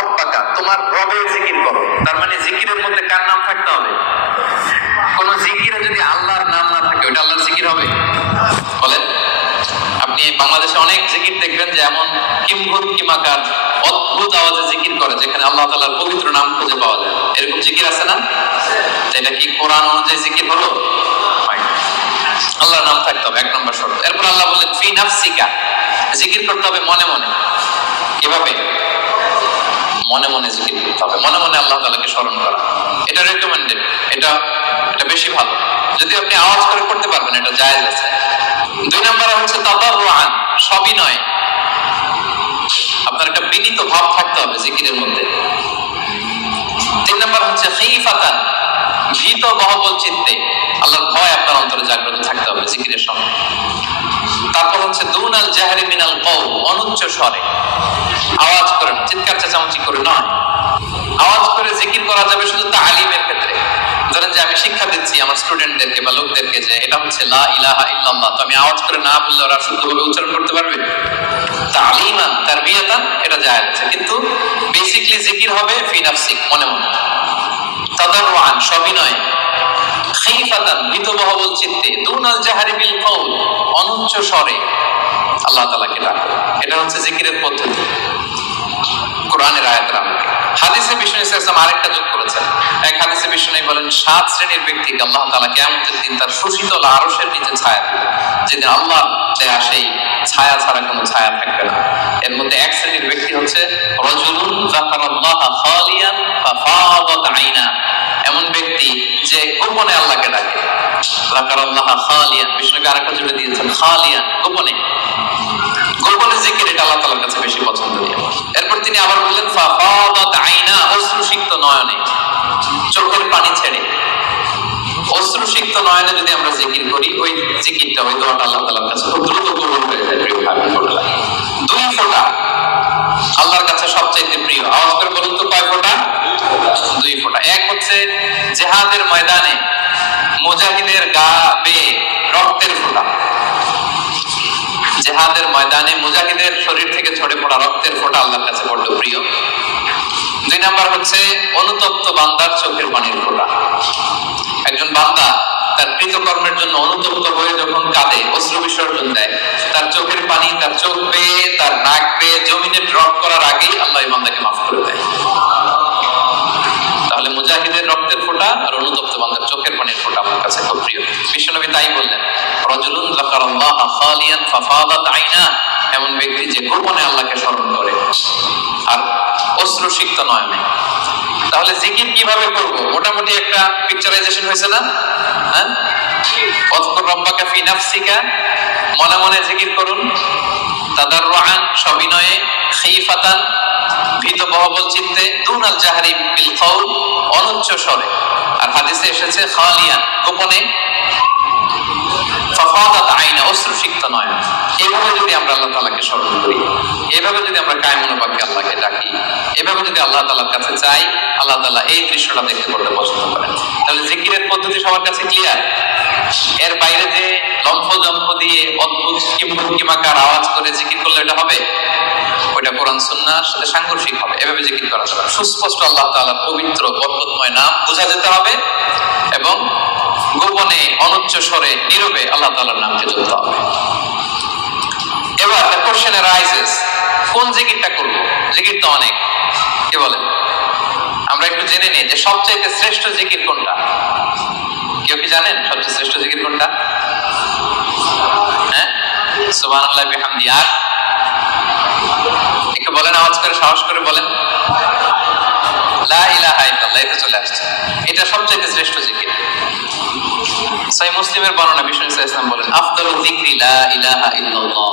রব্বাকা, তোমার রবের জিকির করো। তার মানে জিকিরের মধ্যে কার নাম থাকতে হবে? কোন জিকিরে যদি আল্লাহর নাম না থাকে ওটা আল্লাহর জিকির হবে? বলেন। আপনি বাংলাদেশে অনেক জিকির দেখবেন যে এমন কিম্ভূত কিমাকার অদ্ভুত আওয়াজে জিকির করে যেখানে আল্লাহ তাআলার পবিত্র নাম খুঁজে পাওয়া যায়। এরকম জিকির আছে না? এটা কি কোরআন অনুযায়ী জিকির হলো? আল্লাহর নাম থাকতে হবে, 1 নম্বর শর্ত। এরপর আল্লাহ বলেন ফি নাফসিকা, জিকির করতে হবে মনে মনে। কিভাবে? মনে মনে জিকির করতে হবে, মনে মনে আল্লাহ তাআলাকে স্মরণ করা। এটা রেকমেন্ডেড, এটা বেশি ভালো। যদি আপনি আওয়াজ করে করতে পারবেন এটা জায়েজ আছে। 2 নম্বর হচ্ছে তাদাররুআন, সবিনয়। আপনার একটা বিনীত ভাব থাকতে হবে জিকিরের মধ্যে। 3 নম্বর হচ্ছে খিফাতান, ভীত বহবল চিত্তে, আল্লাহর ভয় আপনার অন্তরে জাগ্রত থাকতে হবে জিকিরের সময়। তারপর হচ্ছে দুনাল জাহরি মিনাল কওল, অনুচ্চ স্বরে, আওয়াজ করে না, চিৎকার চেঁচামেচি করে নয়। আওয়াজ করে জিকির করা যাবে শুধু তালিমের ক্ষেত্রে। ধরেন যে আমি শিক্ষা দিচ্ছি আমার স্টুডেন্টদেরকে বা লোকদেরকে যে এটা হচ্ছে লা ইলাহা ইল্লাল্লাহ, তো আমি আওয়াজ করে না বললে ওরা শুদ্ধভাবে উচ্চারণ করতে পারবে? তালিমান তারবিয়াতান এটা জায়েজ আছে, কিন্তু বেসিক্যালি জিকির হবে ফি নাফসিক, মনে মনে। তাদাররুআন, সবিনয়। খিফাতান, ভীত বহবল চিত্তে। দুনাল জাহরি বিল কওল, অনুচ্চ স্বরে আল্লাহ তাআলাকে ডাকো। এটা হচ্ছে জিকিরের পদ্ধতি কোরআনের আয়াতের আলোকে। হাদিসে বিষ্ণু ইসলাম আরেকটা যোগ করেছেন। এক হাদিসে বিষ্ণু বলেন 7 শ্রেণীর ব্যক্তিকে আল্লাহ তাআলা কিয়ামতের দিন তার সুশীতল আরশের নিচে ছায়া দিবেন, যেদিন আল্লাহ দেয়া সেই ছায়া ছাড়া কোনো ছায়া থাকবে না। এর মধ্যে 1 শ্রেণীর ব্যক্তি হচ্ছে রাজুলুন যাকারাল্লাহা খালিয়ান ফাফাদাত আইনা, এমন ব্যক্তি যে গোপনে আল্লাহকে ডাকে। যাকারাল্লাহা খালিয়ান, বিষ্ণুকে আরেকটা জুড়ে দিয়েছেন খালিয়ান, গোপনে। গোপনে জিকির এটা আল্লাহ তাআলার কাছে বেশি পছন্দনীয়। এরপর তিনি আবার বললেন ফাফাদাত আইনা, অশ্রুসিক্ত নয়নে, চোখের পানি ছেড়ে অশ্রুসিক্ত নয়নে যদি আমরা জিকির করি, ওই জিকিরটা, ওই দোয়াটা আল্লাহ তাআলার কাছে খুব দ্রুত কবুল হয়ে যায়। প্রিয় ভাই বোনেরা, 2 ফোঁটা আল্লাহর কাছে সবচেয়ে প্রিয়। আওয়াজ করে বলুন তো কয় ফোঁটা? 2 ফোঁটা। এক হচ্ছে জিহাদের ময়দানে মুজাহিদের গা বেয়ে রক্তের ফোঁটা। জিহাদের ময়দানে মুজাহিদের শরীর থেকে ঝরে পড়া রক্তের ফোঁটা আল্লাহর কাছে বড় প্রিয়। 2 নাম্বার হচ্ছে অনুতপ্ত বান্দার চোখের পানির ফোঁটা। একজন বান্দা তার কৃতকর্মের জন্য অনুতপ্ত হয়ে যখন কাঁদে, অশ্রু বিসর্জন দেয়, তার চোখের পানি তার চোখ বেয়ে, তার নাক বেয়ে জমিনে ড্রপ করার আগেই আল্লাহ এই বান্দাকে মাফ করে দেয়। তাহলে মুজাহিদের রক্তের ফোঁটা আর অনুতপ্ত বান্দার চোখের পানির ফোঁটা আমার কাছে খুব প্রিয়। বিশ্বনবী তাই বললেন, রাজুলুন যাকারাল্লাহা খালিয়ান ফাফাদাত আইনা, এমন ব্যক্তি যে গোপনে আল্লাহকে স্মরণ করে আর অশ্রুসিক্ত নয়নে। তাহলে জিকির কিভাবে করব? মোটামুটি একটা পিকচারাইজেশন হয়েছে না? হ্যাঁ, ওয়াজকুর রাব্বাকা ফি নাফসিকা, মনে মনে জিকির করুন। তাদাররুআন, সবিনয়ে। খিফাতান, ভীত বহবল চিত্তে। দুনাল জাহরি বিল কওল, অনুচ্চ স্বরে। আর হাদিসে এসেছে খালিয়ান, গোপনে। ফাফাদাত আইনা, অশ্রুসিক্ত নয়ন। এভাবে যদি আমরা আল্লাহ তাআলাকে স্মরণ করি, এভাবে যদি আমরা কায়মনোবাক্যে আল্লাহকে ডাকি, এভাবে যদি আল্লাহ তাআলার কাছে চাই, আল্লাহ তাআলা এই দৃশ্যটা দেখতে করতে পছন্দ করেন। তাহলে জিকিরের পদ্ধতি সবার কাছে ক্লিয়ার। এর বাইরে যে লম্ফ দিয়ে অদ্ভুত কিমাকার আওয়াজ করে জিকির করলে এটা হবে? ওইটা কোরআন সুন্নাহর সাথে সাংঘর্ষিক হবে। এভাবে জিকির করা যাবে। সুস্পষ্ট আল্লাহ তাআলার পবিত্র বরকতময় নাম বোঝা যেতে হবে এবং গোপনে অনুচ্চ স্বরে নীরবে আল্লাহ তাআলার নামকে জপতে হবে। এবার the question arises, কোন জিকিরটা করব? জিকির তো অনেক, কি বলেন? আমরা একটু জেনে নিই যে সবচেয়ে শ্রেষ্ঠ জিকির কোনটা। কেউ কি জানেন সবচেয়ে শ্রেষ্ঠ জিকির কোনটা? হ্যাঁ, সুবহানাল্লাহি ওয়া বিহামদিহি। আর একটু বলেন, আওয়াজ করে, সাহস করে বলেন। লা ইলাহা ইল্লাল্লাহ, এটা চলে আসছে। এটা সবচেয়ে শ্রেষ্ঠ জিকির। সহিহ মুসলিমের বর্ণনা, বিষ্ণু ইসলাম বলেন আফদালু যিকরি লা ইলাহা ইল্লাল্লাহ,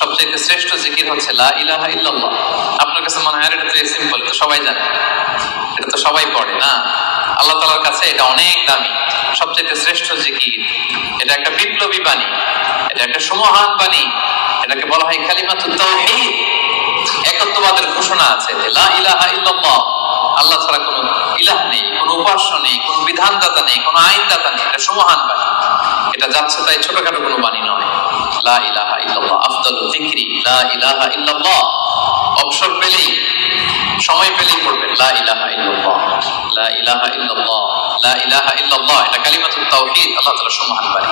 সবচেয়ে শ্রেষ্ঠ জিকির হচ্ছে লা ইলাহা ইল্লাল্লাহ। আপনার কাছে মনে হয় এটা তো সিম্পল, তো সবাই জানে, এটা তো সবাই পড়ে না? আল্লাহ তাআলার কাছে এটা অনেক দামি, সবচেয়ে শ্রেষ্ঠ জিকির। এটা একটা বিপ্লবী বাণী, এটা একটা সুমহান বাণী। এটাকে বলা হয় কালিমাতুত তাওহীদ, একত্ববাদের ঘোষণা আছে যে লা ইলাহা ইল্লাল্লাহ, আল্লাহ ছাড়া কোনো ইলাহ নেই, কোনো উপাস্য নেই, কোনো বিধানদাতা নেই, কোনো আইনদাতা নেই। এটা সুমহান বাণী, এটা যাচ্ছে তাই ছোটখাটো কোনো বাণী নয়। লা ইলাহা ইল্লাল্লাহ আফদালু যিকরি লা ইলাহা ইল্লাল্লাহ। অবসর পেলেই সময় পেলেই পড়বেন লা ইলাহা ইল্লাল্লাহ, লা ইলাহা ইল্লাল্লাহ, লা ইলাহা ইল্লাল্লাহ। এটা কালিমাতুত তাওহীদ, আল্লাহ তাআলা সুবহান বাড়ি।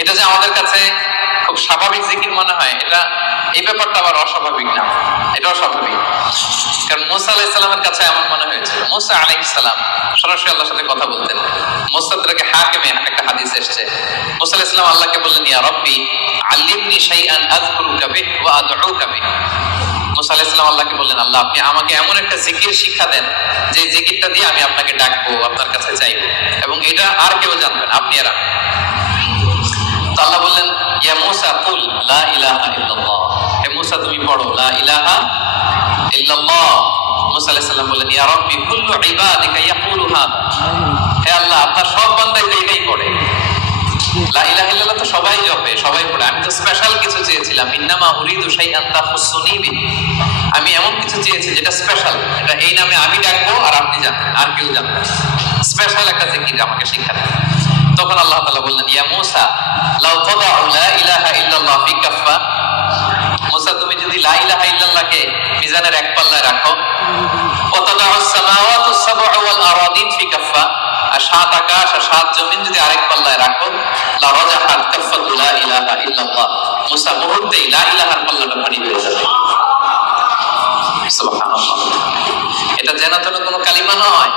এটা যে আমাদের কাছে খুব স্বাভাবিক জিকির মনে হয়, এটা এই ব্যাপারটা আবার অস্বাভাবিক না, এটাও স্বাভাবিক। কারণ মুসা আলাইহিস সালামের কাছে এমন মনে হয়েছিল, মুসা আলাইহিস সালাম সরাসরি আল্লাহর সাথে কথা বলতেন। মুস্তাদরাকে হাকিমে একটা হাদিস এসেছে, মুসা আলাইহিস সালাম আল্লাহকে বললেন, ইয়া রাব্বি আল্লিমনি শাইআন আযকুরুকা বিহি ওয়া আদউকা বিহি। মুসা আলাইহিস সালাম আল্লাহকে বললেন, আল্লাহ আপনি আমাকে এমন একটা জিকির শিক্ষা দেন যে জিকিরটা দিয়ে আমি আপনাকে ডাকবো, আপনার কাছে চাইবো, এবং এটা আর কেউ জানবে না, আপনি আর আমি। তো আল্লাহ বললেন, ইয়া মুসা কুল লা ইলাহা ইল্লাল্লাহ, হে মুসা তুমি পড়ো লা ইলাহা ইল্লাল্লাহ। মুসা আলাইহিস সালাম বললেন, ইয়া রাব্বি কুল্লু ইবাদিকা ইয়াকুলু হাদা, হে আল্লাহ আপনার সব বান্দা এটাই পড়ে। লা ইলাহা ইল্লাল্লাহ তো সবাই জপে, সবাই পড়ে, আমি তো স্পেশাল কিছু চেয়েছিলাম, ইন্নামা উরিদু শাইআন তাখুসুনি বিহি, আমি এমন কিছু চেয়েছি যেটা স্পেশাল, এটা এই নামে আমি ডাকবো আর আপনি জানবেন, আর কেউ জানবে না, স্পেশাল একটা জিকির আমাকে শিক্ষা দেন। তখন আল্লাহ তাআলা বললেন, ইয়া মুসা লাউ তাদাউ লা ইলাহা ইল্লাল্লাহ ফি কাফা, মুসা তুমি যদি লা ইলাহা ইল্লাল্লাহকে মিজানের এক পাল্লায় রাখো, ওয়া তাদাউস সামাওয়াতুস সাবউ ওয়াল আরাদিন ফি কাফা, আর সাত আকাশ আর সাত জমিন যদি আরেক পাল্লায় রাখো, লা রাজাহাত কাফাতু লা ইলাহা ইল্লাল্লাহ, মুসা মুহূর্তেই লা ইলাহার পাল্লাটা ভারী হয়ে যাবে। সুবহানাল্লাহ। এটা যেন তেন কোনো কালিমা নয়,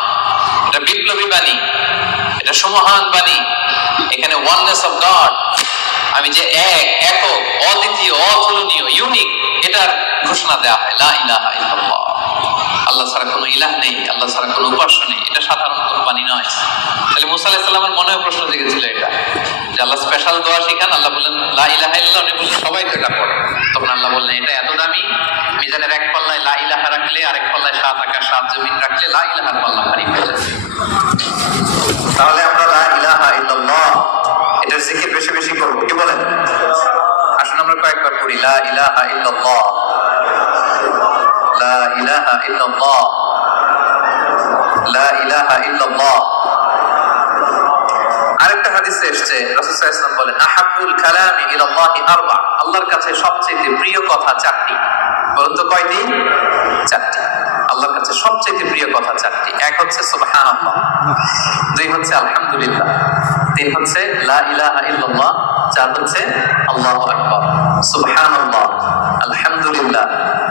এটা বিপ্লবী বাণী, এটা সুমহান বাণী। এখানে ওয়াননেস অফ গড, আমি যে এক, একক, অদ্বিতীয়, অতুলনীয়, ইউনিক, এটার ঘোষণা দেওয়া হয় লা ইলাহা ইল্লাল্লাহ। আল্লাহ ছাড়া কোনো ইলাহ নেই, আল্লাহ ছাড়া কোনো উপাস্য নেই, এটা সাধারণ কোনো বাণী নয়। তাহলে মুসা আলাইহিস সালামের মনেও প্রশ্ন জেগেছিল এটা, যে আল্লাহ স্পেশাল দোয়া শিখান। আল্লাহ বললেন লা ইলাহা ইল্লাল্লাহ, উনি বললেন সবাই তো এটা পড়ে। তখন আল্লাহ বললেন এটা এত দামি, মিজানের এক পাল্লায় লা ইলাহা রাখলে আরেক পাল্লায় সাত আকাশ সাত জমিন রাখলে লা ইলাহার পাল্লা ভারী হয়ে যাবে। তাহলে আমরা লা ইলাহা ইল্লাল্লাহ এটার জিকির বেশি বেশি করব, কি বলেন? আসুন আমরা কয়েকবার পড়ি লা ইলাহা ইল্লাল্লাহ, লা ইলাহা ইল্লাল্লাহ, লা ইলাহা ইল্লাল্লাহ। আরেকটা হাদিসে এসেছে, রাসূল সাল্লাল্লাহু আলাইহি ওয়াসাল্লাম বলেন, আহাব্বুল কালামি ইলাল্লাহি আরবা, আল্লাহর কাছে সবচেয়ে প্রিয় কথা চারটি। বলুন তো কয়টি? চারটি। আল্লাহর কাছে সবচেয়ে প্রিয় কথা চারটি। এক হচ্ছে সুবহানাল্লাহ, দুই হচ্ছে আলহামদুলিল্লাহ, তিন হচ্ছে লা ইলাহা ইল্লাল্লাহ, চার হচ্ছে আল্লাহু আকবার। সুবহানাল্লাহ, আলহামদুলিল্লাহ,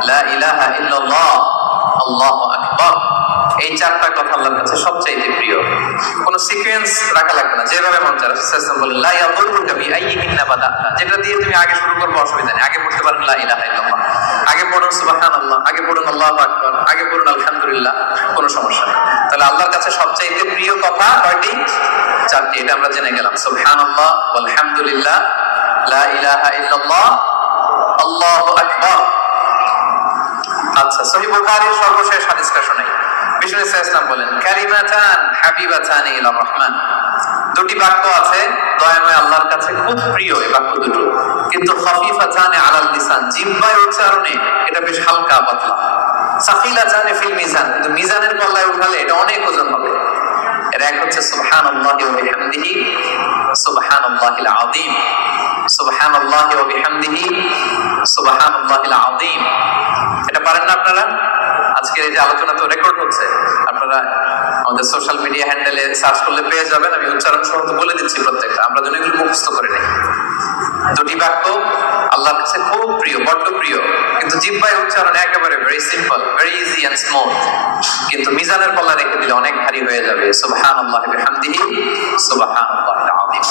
লা ইলাহা ইল্লাল্লাহ, আল্লাহু আকবার। এই চারটা কথা আল্লাহর কাছে সবচেয়ে প্রিয়। কোনো সিকোয়েন্স রাখা লাগবে না, যেভাবে মন চায়। রাসূল সাল্লাল্লাহু আলাইহি ওয়াসাল্লাম বলেন, লা ইয়াদুররুকা বিআইয়িহিন্না বাদাতা, যেটা দিয়ে তুমি আগে শুরু করবে অসুবিধা নেই। আগে পড়তে পারেন লা ইলাহা ইল্লাল্লাহ, আগে পড়ুন সুবহানাল্লাহ, আগে পড়ুন আল্লাহু আকবার, আগে পড়ুন আলহামদুলিল্লাহ, কোনো সমস্যা নেই। তাহলে আল্লাহর কাছে সবচেয়ে প্রিয় কথা কয়টি? চারটি। এটা আমরা জেনে গেলাম, সুবহানাল্লাহ, আলহামদুলিল্লাহ, লা ইলাহা ইল্লাল্লাহ, আল্লাহু আকবার। আচ্ছা, সহিহ বুখারীর সর্বশেষ হাদিসটা শুনাই। বিষ্ণু ইসলাম বলেন, কালিমাতান হাবিবাতান ইলার রহমান, দুটি বাক্য আছে দয়াময় আল্লাহর কাছে খুব প্রিয়, এই বাক্য দুটো, কিন্তু খাফিফাতান আলাল লিসান, জিহ্বায় উচ্চারণে এটা বেশ হালকা পাতলা। সাকিলাতান ফিল মিজান, কিন্তু মিজানের পাল্লায় উঠালে এটা অনেক ওজন হবে। এর এক হচ্ছে সুবহানাল্লাহি ওয়া বিহামদিহি সুবহানাল্লাহিল আযীম, সুবহানাল্লাহি ওয়া বিহামদিহি সুবহানাল্লাহিল আযীম। এটা পারেন না আপনারা? আজকের এই যে আলোচনা তো রেকর্ড হচ্ছে, আপনারা আমাদের সোশ্যাল মিডিয়া হ্যান্ডেলে সার্চ করলে পেয়ে যাবেন। আমি উচ্চারণ সহ বলে দিচ্ছি প্রত্যেকটা, আমরা যেন এগুলো মুখস্থ করে নেই। দুটি বাক্য আল্লাহর কাছে খুব প্রিয়, বড্ড প্রিয়, কিন্তু জিহ্বায় উচ্চারণ একেবারে very simple, very easy and smooth, কিন্তু মিজানের পাল্লা রেখে দিলে অনেক ভারী হয়ে যাবে। সুবহানাল্লাহি ওয়া বিহামদিহি সুবহানাল্লাহিল আযীম।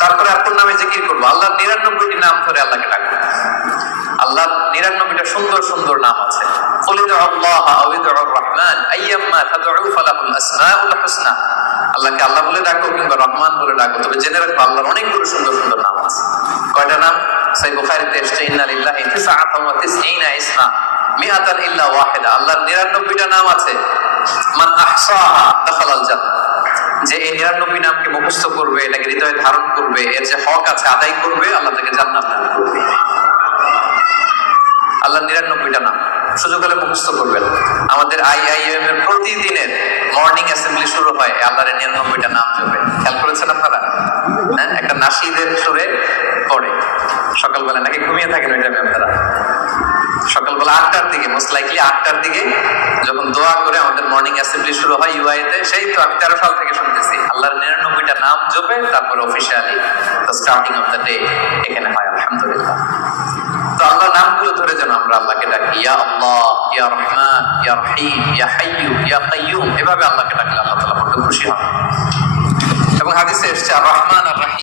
তারপরে আপনার নামে জিকির করব, আল্লাহর 99টি নাম ধরে আল্লাহকে ডাকবো। আল্লাহর 99টা সুন্দর সুন্দর নাম আছে। কুলিদু আল্লাহ আও ইদুর রহমান আইয়াম্মা তাদউ ফালাহুল আসমাউল হুসনা, আল্লাহকে আল্লাহ বলে ডাকো কিংবা রহমান বলে ডাকো, তবে জেনে রাখো আল্লাহর অনেকগুলো সুন্দর সুন্দর নাম আছে। কয়টা নাম? সহিহ বুখারীতে এসেছে, ইন্না লিল্লাহি 99 ইসমা মিআতান ইল্লা ওয়াহিদা, আল্লাহর 99টা নাম আছে। মান আহসাহা দাখালাল জান্নাহ, যে এই 99 নামকে মুখস্থ করবে, এটাকে হৃদয়ে ধারণ করবে, এর যে হক আছে আদায় করবে, আল্লাহ তাকে জান্নাত দান করবে। আল্লাহর 99টা নাম সুযোগ হলে মুখস্থ করবেন। আমাদের আইআইএম এর প্রতিদিনের মর্নিং অ্যাসেম্বলি শুরু হয় আল্লাহর 99টা নাম জপে। খেয়াল করেছেন আপনারা? হ্যাঁ, একটা নাশিদের সুরে পড়ে সকালবেলা, নাকি ঘুমিয়ে থাকেন ওই টাইমে আপনারা? সকালবেলা 8টার দিকে, মোস্ট লাইকলি 8টার দিকে যখন দোয়া করে আমাদের মর্নিং অ্যাসেম্বলি শুরু হয় ইউআইতে, সেই তো আমি 13 সাল থেকে শুনতেছি আল্লাহর 99টা নাম জপে তারপরে officially the starting of the day এখানে হয়। আলহামদুলিল্লাহ। তো আল্লাহর নামগুলো ধরে যেন আমরা আল্লাহকে ডাকি, ইয়া আল্লাহ, ইয়া রহমান, ইয়া রহিম, ইয়া হাইয়্যু, ইয়া কাইয়্যুম, এভাবে আল্লাহকে ডাকলে আল্লাহ তাআলা বড় খুশি হন। এবং হাদিসে এসেছে আর রহমান আর রহিম